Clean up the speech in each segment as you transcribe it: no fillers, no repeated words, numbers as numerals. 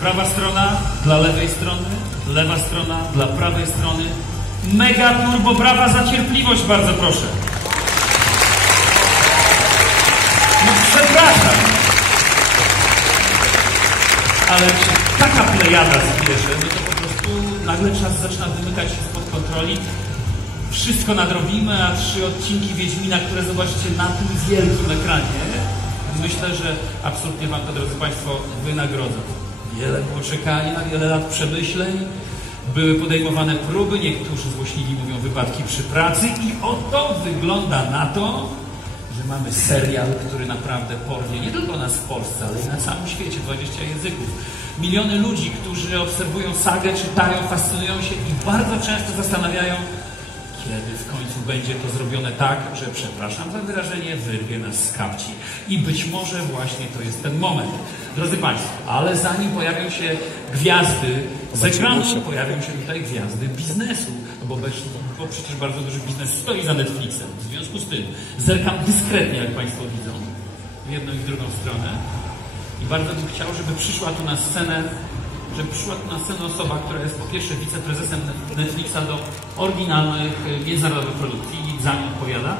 Prawa strona dla lewej strony, lewa strona dla prawej strony. Mega turbo brawa za cierpliwość, bardzo proszę. No przepraszam. Ale jak się taka plejada zbierze, no to po prostu nagle czas zaczyna wymykać się spod kontroli. Wszystko nadrobimy, a 3 odcinki Wiedźmina, które zobaczycie na tym wielkim ekranie, myślę, że absolutnie wam to, drodzy Państwo, wynagrodzą. Wiele było czekania, wiele lat przemyśleń, były podejmowane próby, niektórzy złośliwi mówią wypadki przy pracy i oto wygląda na to, że mamy serial, który naprawdę porwie nie tylko nas w Polsce, ale i na całym świecie, 20 języków. Miliony ludzi, którzy obserwują sagę, czytają, fascynują się i bardzo często zastanawiają, kiedy w końcu będzie to zrobione tak, że, przepraszam za wyrażenie, wyrwie nas z kapci. I być może właśnie to jest ten moment. Drodzy Państwo, ale zanim pojawią się gwiazdy z ekranu, pojawią się tutaj gwiazdy biznesu, bo przecież bardzo duży biznes stoi za Netflixem. W związku z tym zerkam dyskretnie, jak Państwo widzą, w jedną i w drugą stronę. I bardzo bym chciał, żeby przyszła tu na scenę osoba, która jest po pierwsze wiceprezesem Netflixa do oryginalnych, międzynarodowych produkcji i za nią odpowiada,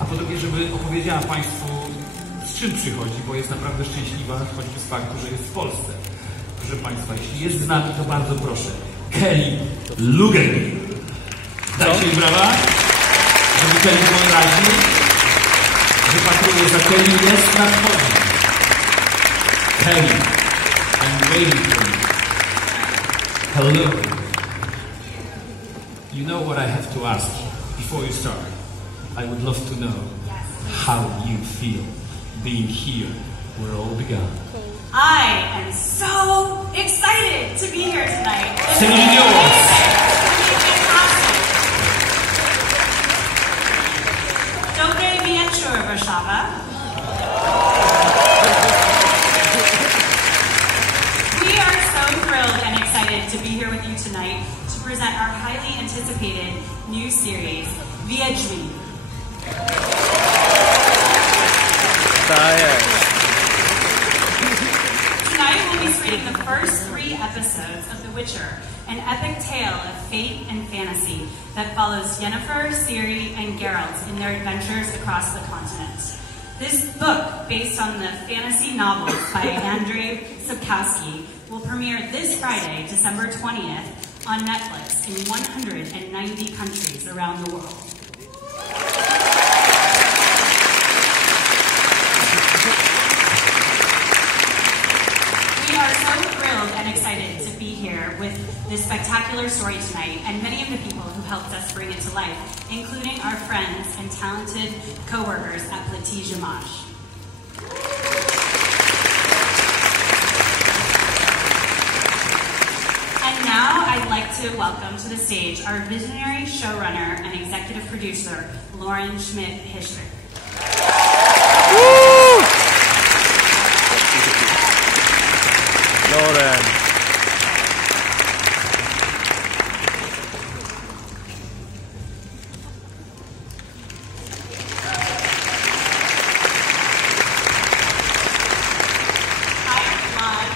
a po drugie, żeby opowiedziała Państwu, z czym przychodzi, bo jest naprawdę szczęśliwa, choćby z faktu, że jest w Polsce. Proszę Państwa, jeśli jest z nami, to bardzo proszę. Kelly Lugan. Dajcie jej brawa, żeby Kelly było raźniej. Wypatruję za Kelly, jest nadchodzi. Kelly, I'm waiting for you. Hello. You know what I have to ask before you start. I would love to know how you feel being here where all began. I am so excited to be here tonight. Señores. Dobre wieczór, Warszawa. We are so thrilled and excited to be here with you tonight to present our highly anticipated new series, Wiedźmin. Tonight we'll be screening the first 3 episodes of The Witcher, an epic tale of fate and fantasy that follows Yennefer, Ciri, and Geralt in their adventures across the continent. This book, based on the fantasy novels by Andrzej Sapkowski, will premiere this Friday, December 20th, on Netflix in 190 countries around the world. We are so thrilled and excited to be here with this spectacular story tonight and many of the people who helped us bring it to life, including our friends and talented co-workers at Petit Jamash. And now I'd like to welcome to the stage our visionary showrunner and executive producer, Lauren Schmidt Hissrich. Lauren. Hi, everyone.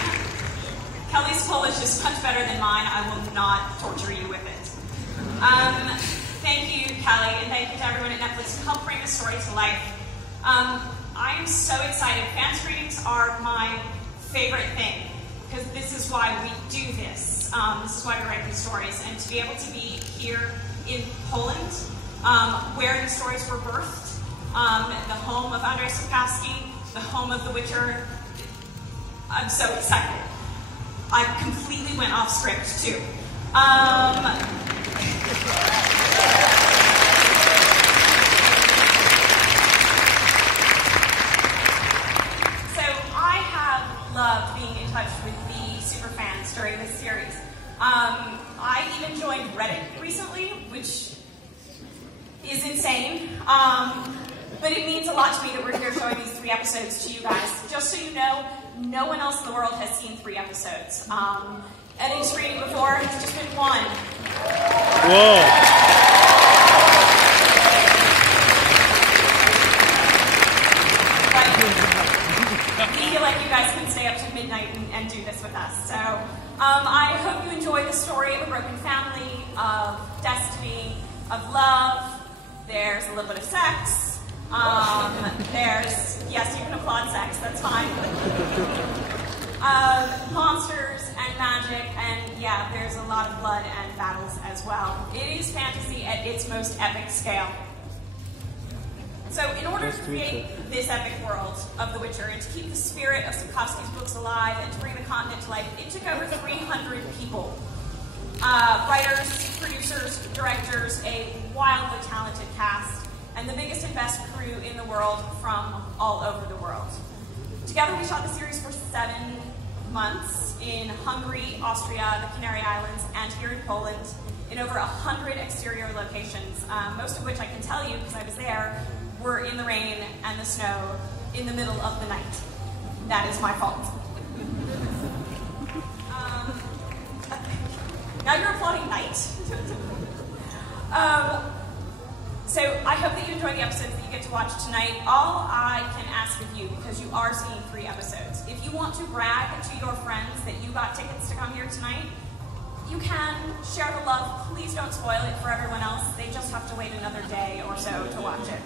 Kelly's Polish is much better than mine. I will not torture you with it. Thank you, Kelly, and thank you to everyone at Netflix who helped bring this story to life. I am so excited. Fan screenings are my favorite thing, because this is why we do this. This is why we write these stories. And to be able to be here in Poland, where these stories were birthed, the home of Andrzej Sapkowski, the home of The Witcher, I'm so excited. I completely went off script, too. Loved being in touch with the superfans during this series. I even joined Reddit recently, which is insane. But it means a lot to me that we're here showing these 3 episodes to you guys. Just so you know, no one else in the world has seen 3 episodes. Any screening before has just been 1. Whoa. But we feel like you guys can stay up to midnight and do this with us. So I hope you enjoy the story of a broken family, of destiny, of love. There's a little bit of sex. Yes, you can applaud sex, that's fine. Monsters and magic, and yeah, there's a lot of blood and battles as well. It is fantasy at its most epic scale. So in order to create this epic world of The Witcher and to keep the spirit of Sapkowski's books alive and to bring the continent to life, it took over 300 people. Writers, producers, directors, a wildly talented cast, and the biggest and best crew in the world from all over the world. Together we shot the series for 7 months in Hungary, Austria, the Canary Islands, and here in Poland, in over 100 exterior locations, most of which I can tell you, because I was there, were in the rain and the snow in the middle of the night. That is my fault. Now you're applauding night. So I hope that you enjoy the episodes that you get to watch tonight. All I can ask of you, because you are seeing 3 episodes, if you want to brag to your friends that you got tickets to come here tonight, you can share the love. Please don't spoil it for everyone else. They just have to wait another day or so to watch it.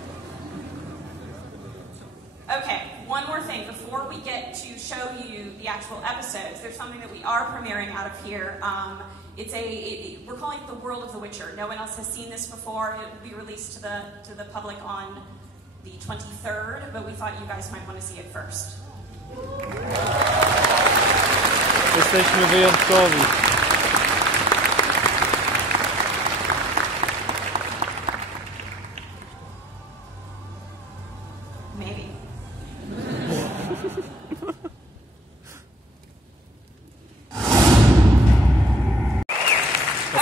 Okay, one more thing before we get to show you the actual episodes. There's something that we are premiering out of here. We're calling it the World of the Witcher. No one else has seen this before. It will be released to the public on the 23rd, but we thought you guys might want to see it first. Jesteśmy wyjątkowi. Maybe.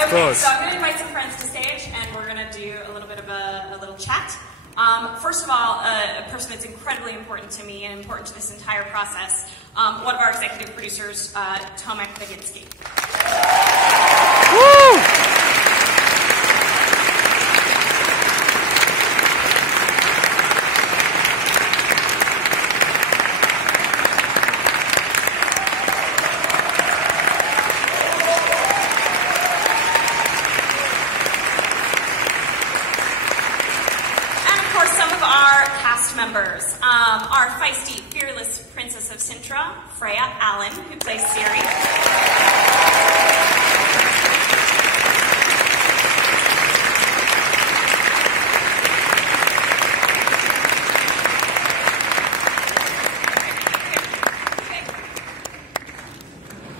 Okay, so I'm going to invite some friends to stage, and we're going to do a little bit of a little chat. First of all, a person that's incredibly important to me and important to this entire process, one of our executive producers, Tomaszem Bagińskim. Woo! Members. Our feisty, fearless Princess of Sintra, Freyą, Allan, who plays Ciri.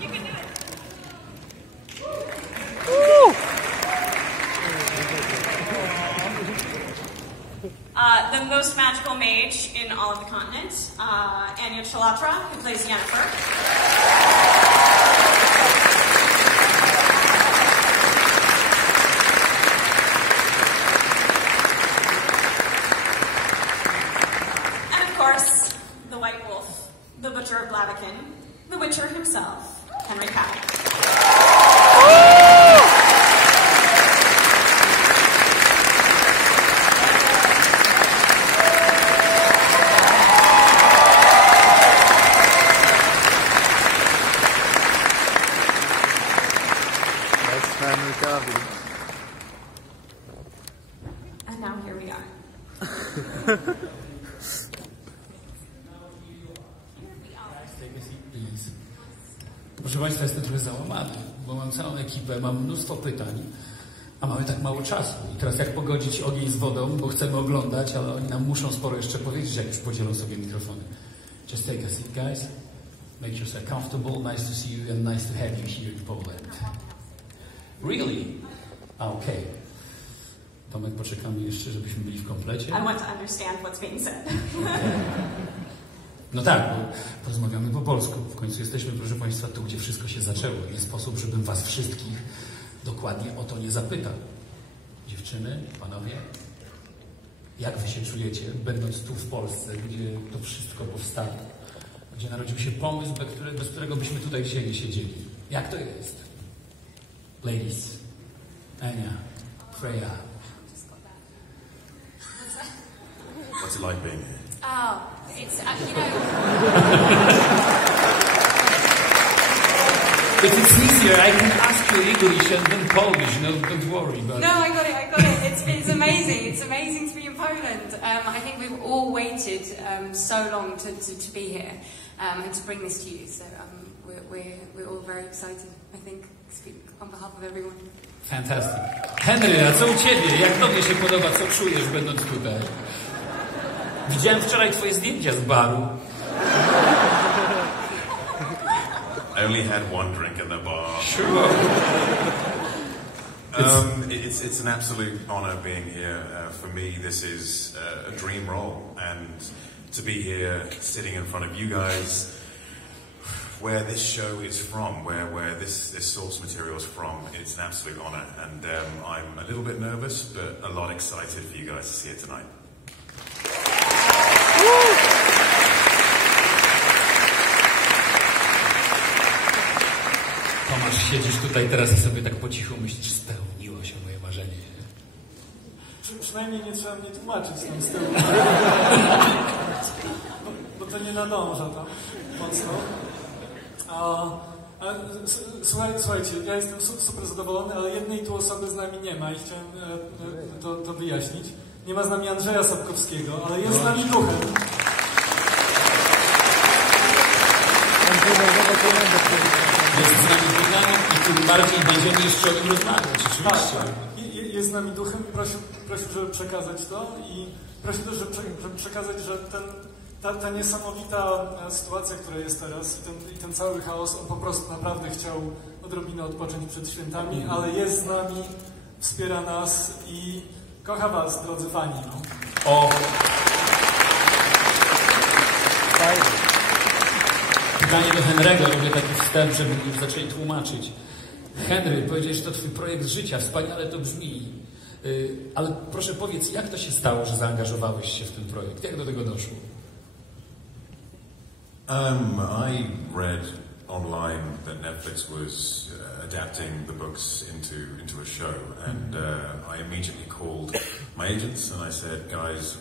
You can do it. The most magical mage in all of the continent, Anyą Chalotra, who plays Yennefer. And of course, the White Wolf, the Butcher of Blaviken, the Witcher himself, Henrym. And now here we are. Proszę Państwa, jestem trochę załamany, bo mam całą ekipę, mam mnóstwo pytań, a mamy tak mało czasu. I teraz jak pogodzić ogień z wodą, bo chcemy oglądać, ale oni nam muszą sporo jeszcze powiedzieć, jak już podzielą sobie mikrofony. Just take a seat, guys. Make yourself comfortable. Nice to see you and nice to have you here in Poland. Really? Okay. Tomek, poczekamy jeszcze, żebyśmy byli w komplecie. I want to understand what's being said. No tak, bo porozmawiamy po polsku. W końcu jesteśmy, proszę Państwa, tu, gdzie wszystko się zaczęło. Nie sposób, żebym Was wszystkich dokładnie o to nie zapytał. Dziewczyny, panowie, jak Wy się czujecie, będąc tu w Polsce, gdzie to wszystko powstało? Gdzie narodził się pomysł, bez którego byśmy tutaj dzisiaj nie siedzieli? Jak to jest? Ladies, Ania, Freyą. What's it like being here? Oh, it's, you know... If it's easier, I can ask you English and then Polish, no, don't worry. But... No, I got it. It's amazing. It's amazing to be in Poland. I think we've all waited so long to be here and to bring this to you. So we're all very excited, I think, to speak on behalf of everyone. Fantastic. Henry, a co u Ciebie? Jak tobie się podoba? Co czujesz, będąc tutaj? Widziałem wczoraj Twoje zdjęcia z baru. I only had one drink in the bar. Sure. It's an absolute honor being here. For me, this is a dream role, and to be here, sitting in front of you guys, where this show is from, where this source material is from, it's an absolute honor, and I'm a little bit nervous, but a lot excited for you guys to see it tonight. Tomasz, siedzisz tutaj teraz i sobie tak po cichu myślisz, spełniło się moje marzenie. Przynajmniej nie trzeba mnie tłumaczyć tam z tyłu. bo to nie nadąża tam mocno. Słuchajcie, ja jestem super zadowolony, ale jednej tu osoby z nami nie ma i chciałem to wyjaśnić. Nie ma z nami Andrzeja Sapkowskiego, ale jest z nami duchem. Jest z nami duchem i tym bardziej będziemy jeszcze o nim rozmawiać. Tak. Jest z nami duchem i prosił, żeby przekazać to i prosił też, żeby przekazać, że ta niesamowita sytuacja, która jest teraz i ten cały chaos, on po prostu naprawdę chciał odrobinę odpocząć przed świętami, ale jest z nami, wspiera nas i kocha was, drodzy fani. No. O! Pytanie do Henry'ego, robię taki wstęp, żeby już zaczęli tłumaczyć. Henry, powiedziałeś, że to twój projekt życia, wspaniale to brzmi. Ale proszę powiedz, jak to się stało, że zaangażowałeś się w ten projekt? Jak do tego doszło? I read online that Netflix was adapting the books into a show, and I immediately called my agents and I said, guys,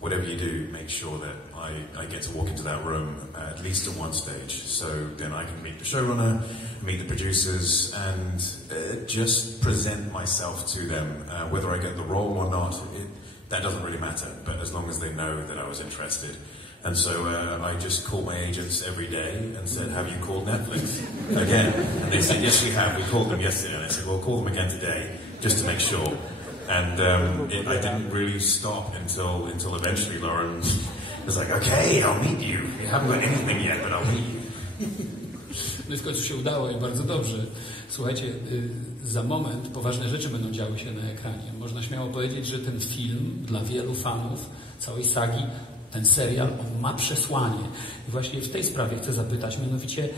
whatever you do, make sure that I get to walk into that room at least at one stage, so then I can meet the showrunner, meet the producers, and just present myself to them. Whether I get the role or not, that doesn't really matter, but as long as they know that I was interested. And so I just called my agents every day and said, have you called Netflix again? And they said, yes, we have. We called them yesterday. And I said, well, call them again today, just to make sure. And I didn't really stop until eventually Lauren was like, okay, I'll meet you. You haven't got anything yet, but I'll meet you. No i w końcu się udało i bardzo dobrze. Słuchajcie, za moment poważne rzeczy będą działy się na ekranie. Można śmiało powiedzieć, że ten film dla wielu fanów całej sagi, ten serial, on ma przesłanie. I właśnie w tej sprawie chcę zapytać, mianowicie,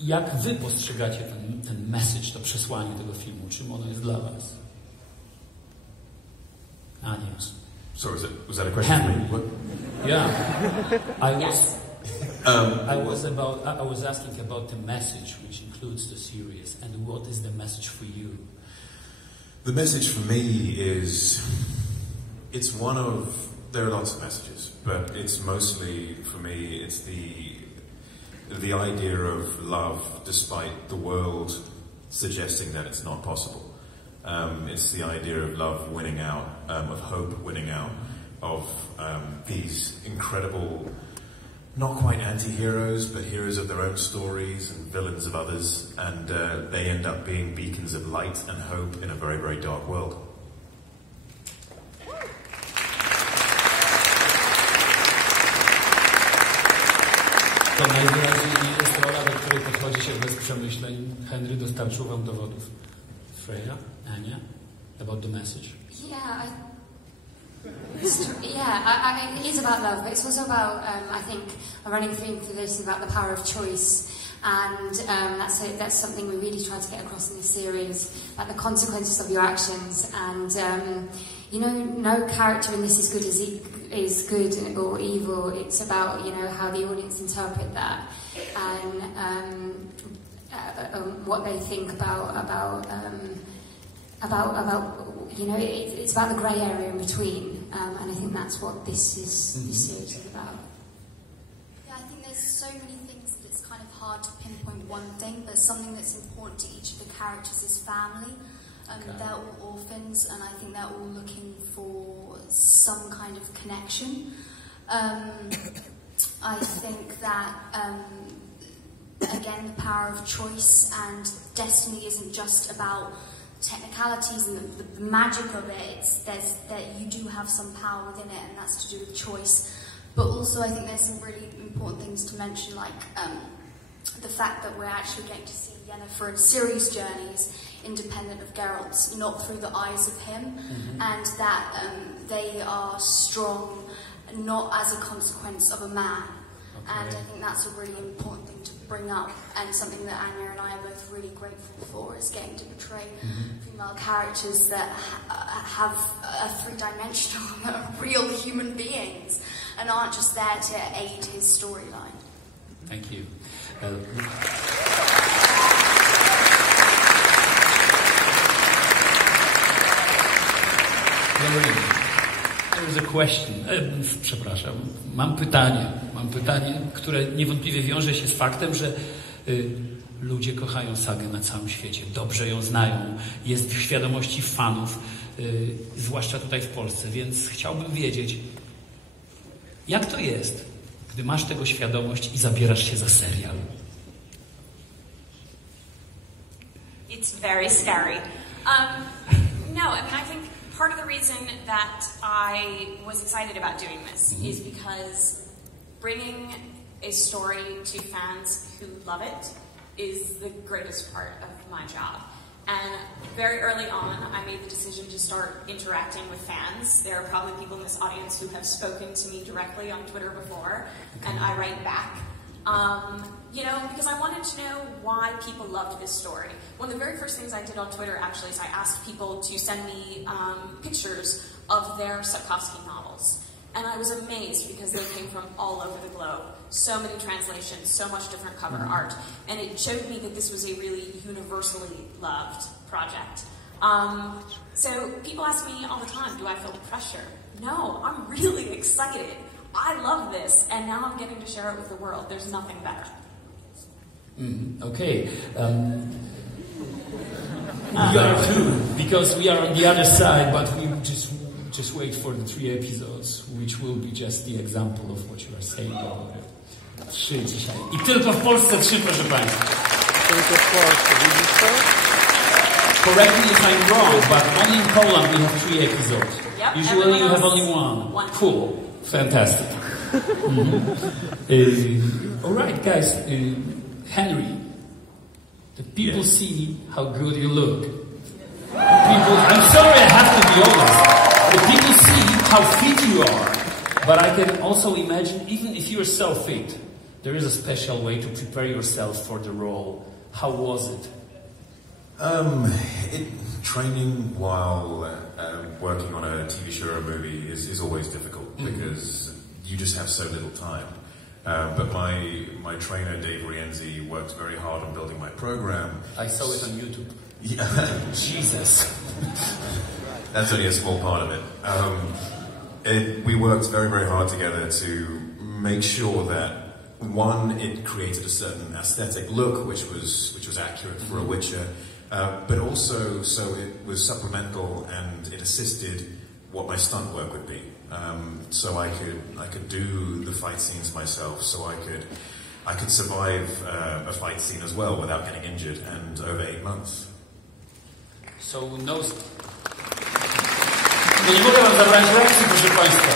jak wy postrzegacie ten message, to przesłanie tego filmu? Czym ono jest dla was? Ania. Sorry, was that a question for me? What? Yeah. Yes. I was asking about the message, which includes the series, and what is the message for you? The message for me is, it's one of, there are lots of messages, but it's mostly, for me, it's the idea of love despite the world suggesting that it's not possible. It's the idea of love winning out, of hope winning out, of these incredible, not quite anti-heroes, but heroes of their own stories and villains of others, and they end up being beacons of light and hope in a very, very dark world. To najwyraźniej nie jest rola, do której podchodzi się bez przemyśleń. Henry dostarczył wam dowodów. Freya, Anya, about the message. Yeah, it is about love, but it's also about, I think, a running theme for this is about the power of choice, and that's something we really try to get across in this series, like the consequences of your actions, and no character in this is good or evil. It's about how the audience interpret that, and what they think about it's about the grey area in between. I and I think that's what this series is about. Yeah, I think there's so many things that it's kind of hard to pinpoint one thing, but something that's important to each of the characters is family. They're all orphans, and I think they're all looking for some kind of connection. I think that, again, the power of choice and destiny isn't just about technicalities and the magic of it. It's that you do have some power within it, and that's to do with choice. But also, I think there's some really important things to mention, like the fact that we're actually getting to see Yennefer and Ciri's journeys independent of Geralt's, not through the eyes of him, and that they are strong not as a consequence of a man. And I think that's a really important thing to bring up, and something that Anya and I are both really grateful for, is getting to portray female characters that have a three-dimensional, real human beings, and aren't just there to aid his storyline. Thank you. There's a question. Przepraszam. Mam pytanie, które niewątpliwie wiąże się z faktem, że ludzie kochają sagę na całym świecie, dobrze ją znają, jest w świadomości fanów, zwłaszcza tutaj w Polsce, więc chciałbym wiedzieć, jak to jest, gdy masz tego świadomość i zabierasz się za serial? It's very scary. No, I mean, I think part of the reason that I was excited about doing this is because bringing a story to fans who love it is the greatest part of my job. And very early on, I made the decision to start interacting with fans. There are probably people in this audience who have spoken to me directly on Twitter before, and I write back. Because I wanted to know why people loved this story. One of the very first things I did on Twitter, actually, is I asked people to send me pictures of their Sapkowski novels. And I was amazed because they came from all over the globe. So many translations, so much different cover art. And it showed me that this was a really universally loved project. So people ask me all the time, do I feel pressure? No, I'm really excited. I love this, and now I'm getting to share it with the world. There's nothing better. Okay. We are too, because we are on the other side, but we just wait for the 3 episodes, which will be just the example of what you are saying about it. 3 dzisiaj. I tylko w Polsce 3, proszę Państwa. Tylko w Polsce, widzisz to? Correct me if I'm wrong, but only in Poland we have 3 episodes. Yep, usually you have only one. Cool. Fantastic. All right, guys. Henry, the people see how good you look. I'm sorry I have to be honest. The people see how fit you are. But I can also imagine, even if you're so fit, there is a special way to prepare yourself for the role. How was it? Training while working on a TV show or a movie is always difficult because you just have so little time. But my trainer, Dave Rienzi, worked very hard on building my program. I saw it on YouTube. Yeah. Jesus. That's only a small part of it. We worked very, very hard together to make sure that, one, it created a certain aesthetic look, which was accurate for a Witcher, but also so it was supplemental and it assisted what my stunt work would be. So I could do the fight scenes myself, so I could survive a fight scene as well without getting injured, and over 8 months. So no. Nie mogę wam zabrać reakcji, proszę Państwa.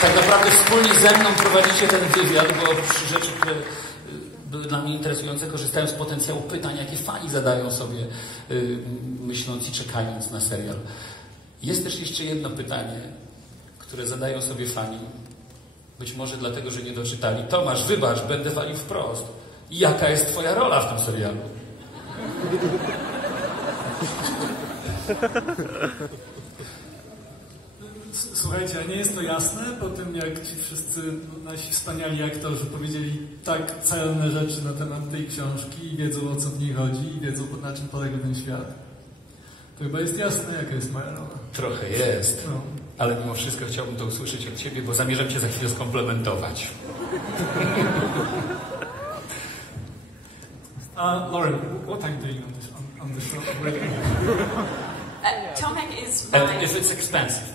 Tak naprawdę wspólnie ze mną prowadzicie ten wywiad, bo przy rzeczy, które były dla mnie interesujące, korzystałem z potencjału pytań, jakie fani zadają sobie, myśląc i czekając na serial. Jest też jeszcze jedno pytanie, które zadają sobie fani. Być może dlatego, że nie doczytali. Tomasz, wybacz, będę walił wprost. Jaka jest twoja rola w tym serialu? Słuchajcie, a nie jest to jasne po tym, jak ci wszyscy nasi wspaniali aktorzy powiedzieli tak celne rzeczy na temat tej książki i wiedzą, o co w niej chodzi i wiedzą, na czym polega ten świat. To chyba jest jasne, jaka jest moja rola. Trochę jest. No. ale mimo wszystko chciałbym to usłyszeć od ciebie, bo zamierzam cię za chwilę skomplementować. Lauren, what are you doing on the show? Tomek is my... And if it's expensive,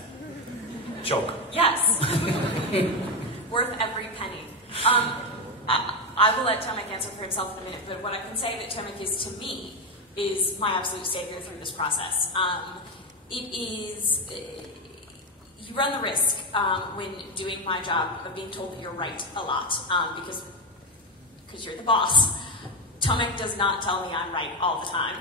joke. Yes. Worth every penny. I will let Tomek answer for himself in a minute, but what I can say that Tomek is to me is my absolute savior through this process. It is... you run the risk when doing my job of being told that you're right a lot, because you're the boss. Tomek does not tell me I'm right all the time.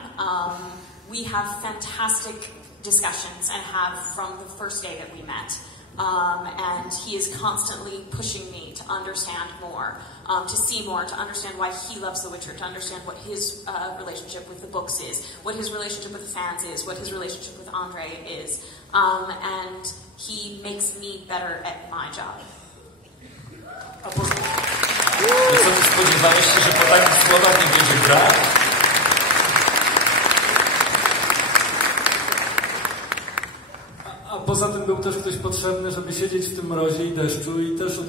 We have fantastic discussions and have from the first day that we met. And he is constantly pushing me to understand more, to see more, to understand why he loves The Witcher, to understand what his relationship with the books is, what his relationship with the fans is, what his relationship with Andre is. And he makes me better at my job. I co, ty spodziewałeś się, że po takich słowach nie będzie grać? A poza tym był też ktoś potrzebny, żeby siedzieć w tym mrozie i deszczu i też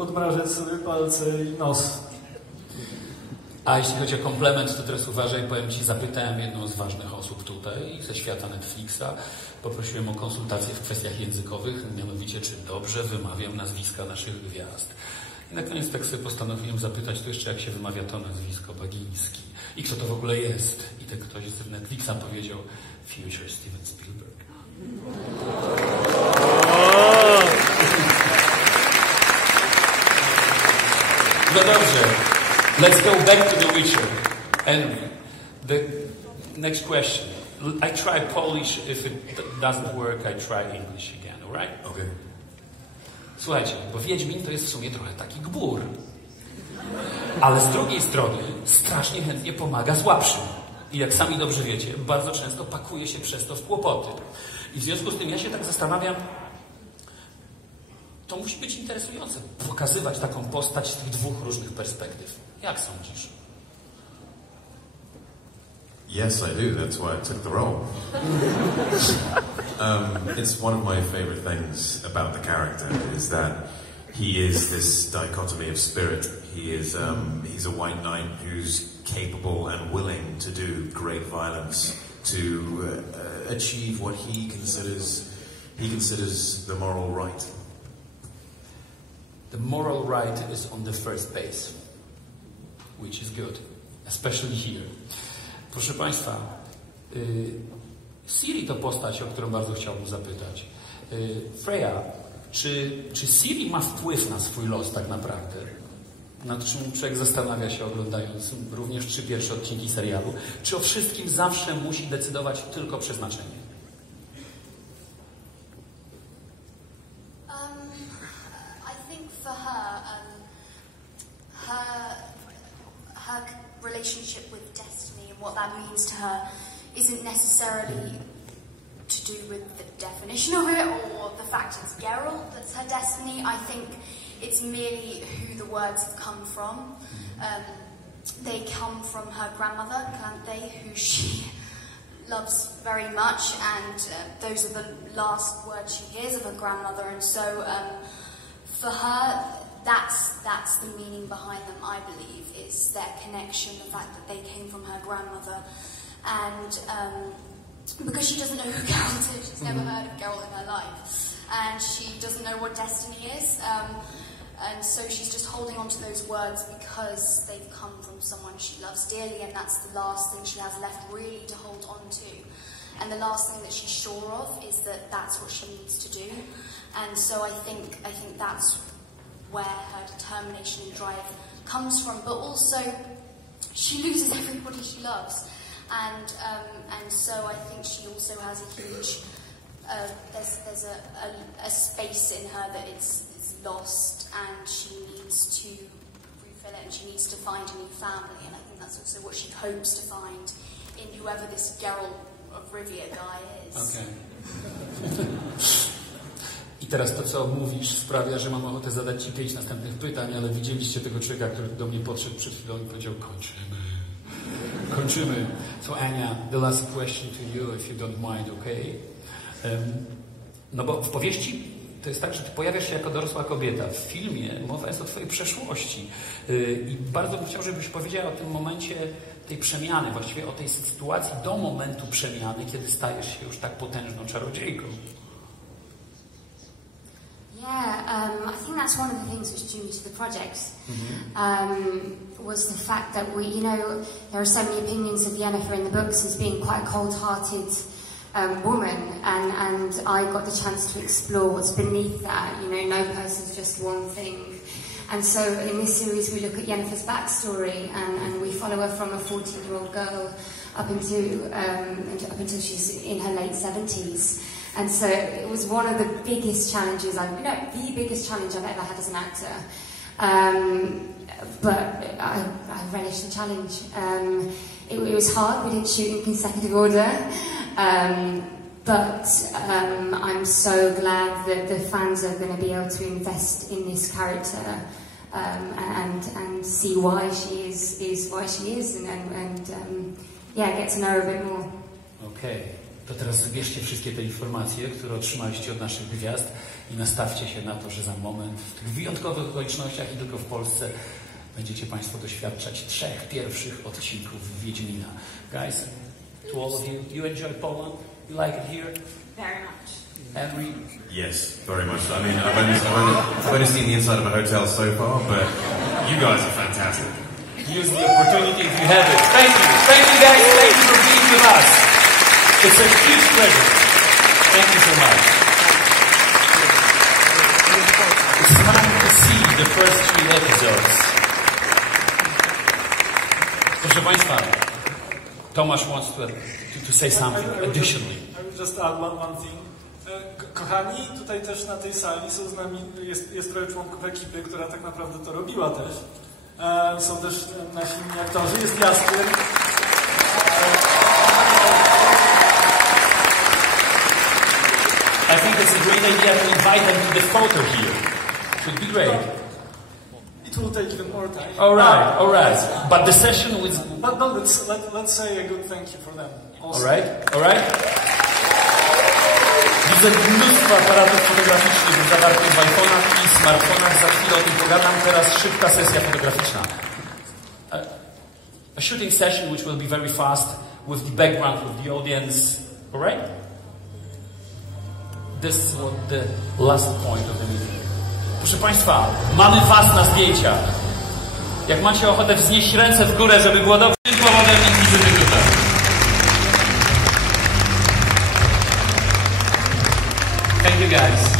odmrażać sobie palce i nos. A jeśli chodzi o komplement, to teraz uważaj, powiem ci, zapytałem jedną z ważnych osób tutaj ze świata Netflixa. Poprosiłem o konsultację w kwestiach językowych, mianowicie czy dobrze wymawiam nazwiska naszych gwiazd. I na koniec tak sobie postanowiłem zapytać tu jeszcze, jak się wymawia to nazwisko, Bagiński. I kto to w ogóle jest? I ten ktoś z Netflixa powiedział Future Steven Spielberg. No dobrze. Let's go back to The Witcher. Henry, the next question. I try Polish. If it doesn't work, I try English again, all right? Okay. Słuchajcie, bo Wiedźmin to jest w sumie trochę taki gbur. Ale z drugiej strony strasznie chętnie pomaga słabszym. I jak sami dobrze wiecie, bardzo często pakuje się przez to w kłopoty. I w związku z tym ja się tak zastanawiam, to musi być interesujące, pokazywać taką postać z tych dwóch różnych perspektyw. Jak sądzisz? Yes, I do. That's why I took the role. It's one of my favorite things about the character is that he is this dichotomy of spirit. He is he's a white knight who's capable and willing to do great violence to achieve what he considers the moral right. The moral right is on the first base, which is good, especially here. Proszę Państwa, Ciri to postać, o którą bardzo chciałbym zapytać. Freya, czy Ciri ma wpływ na swój los tak naprawdę? Nad czym człowiek zastanawia się, oglądając również 3 pierwsze odcinki serialu? Czy o wszystkim zawsze musi decydować tylko przeznaczenie? I think for her, her relationship with destiny and what that means to her isn't necessarily to do with the definition of it or the fact it's Geralt that's her destiny. I think it's merely who the words have come from. They come from her grandmother, can't they, who she loves very much, and those are the last words she hears of her grandmother, and so for her, that's the meaning behind them, I believe, is their connection, the fact that they came from her grandmother, and because she doesn't know who Geralt is, she's never heard of Geralt in her life, and she doesn't know what destiny is, and so she's just holding on to those words because they've come from someone she loves dearly, and that's the last thing she has left really to hold on to. And the last thing that she's sure of is that that's what she needs to do. And so I think that's where her determination and drive comes from. But also, she loses everybody she loves, and so I think she also has a huge there's a space in her that it's lost, and she needs to refill it, and she needs to find a new family, and I think that's also what she hopes to find in whoever this Geralt of Rivia guy is. Okay. I teraz to, co mówisz, sprawia, że mam ochotę zadać Ci 5 następnych pytań, ale widzieliście tego człowieka, który do mnie podszedł przed chwilą i powiedział, kończymy. So Ania, the last question to you, if you don't mind, okay? No bo w powieści to jest tak, że ty pojawiasz się jako dorosła kobieta. W filmie mowa jest o twojej przeszłości. I bardzo bym chciał, żebyś powiedziała o tym momencie tej przemiany, właściwie o tej sytuacji do momentu przemiany, kiedy stajesz się już tak potężną czarodziejką. Yeah, I think that's one of the things which drew me to the project. Was the fact that there are so many opinions of Yennefer in the books as being quite a cold-hearted woman, and I got the chance to explore what's beneath that. No person's just one thing. And so in this series we look at Yennefer's backstory, and we follow her from a 14-year-old girl up until she's in her late 70s. And so it was one of the biggest challenges, the biggest challenge I've ever had as an actor. But I relished the challenge. It was hard, we didn't shoot in consecutive order. But I'm so glad that the fans are going to be able to invest in this character and see why she is why she is, and get to know her a bit more. Okay. To teraz zbierzcie wszystkie te informacje, które otrzymaliście od naszych gwiazd i nastawcie się na to, że za moment w tych wyjątkowych okolicznościach i tylko w Polsce będziecie Państwo doświadczać 3 pierwszych odcinków Wiedźmina. Guys, to all of you, you enjoy Poland? You like it here? Very much. Henry? Yes, very much. I mean, I've only seen the inside of a hotel so far, but you guys are fantastic. Use the opportunity if you have it. Thank you. Thank you, guys. Thank you for being with us. It's a huge pleasure. Thank you so much. It's time to see the first 3 episodes. Proszę Państwa, Tomasz wants to say something additionally. I will just add one thing. Kochani, tutaj też na tej sali są z nami, jest trochę członków ekipy, która tak naprawdę to robiła też. Są też nasi inni aktorzy, jest Jasper. I think it's a great idea to invite them to the photo here. Should be great. It will take even more time. All right. But the session with... But no, let's say a good thank you for them. Also. All right. Widzę mnóstwo aparatów fotograficznych zawartych w iPhone'ach i smartfonach. Za chwilę o tym pogadam. Teraz szybka sesja fotograficzna. A shooting session which will be very fast with the background, with the audience. All right? This is what the last point of the meeting. Proszę Państwa, mamy Was na zdjęciach. Jak macie ochotę wznieść ręce w górę, żeby było dobrze, tym powodem i wizyty tutaj. Thank you guys.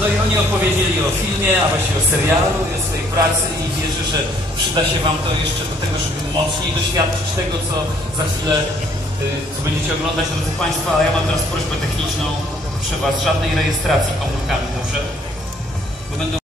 No i oni opowiedzieli o filmie, a właściwie o serialu i o swojej pracy i wierzę, że przyda się Wam to jeszcze do tego, żeby mocniej doświadczyć tego, co za chwilę co będziecie oglądać, drodzy Państwo, a ja mam teraz prośbę techniczną. Proszę Was, żadnej rejestracji komórkami, dobrze? Bo będą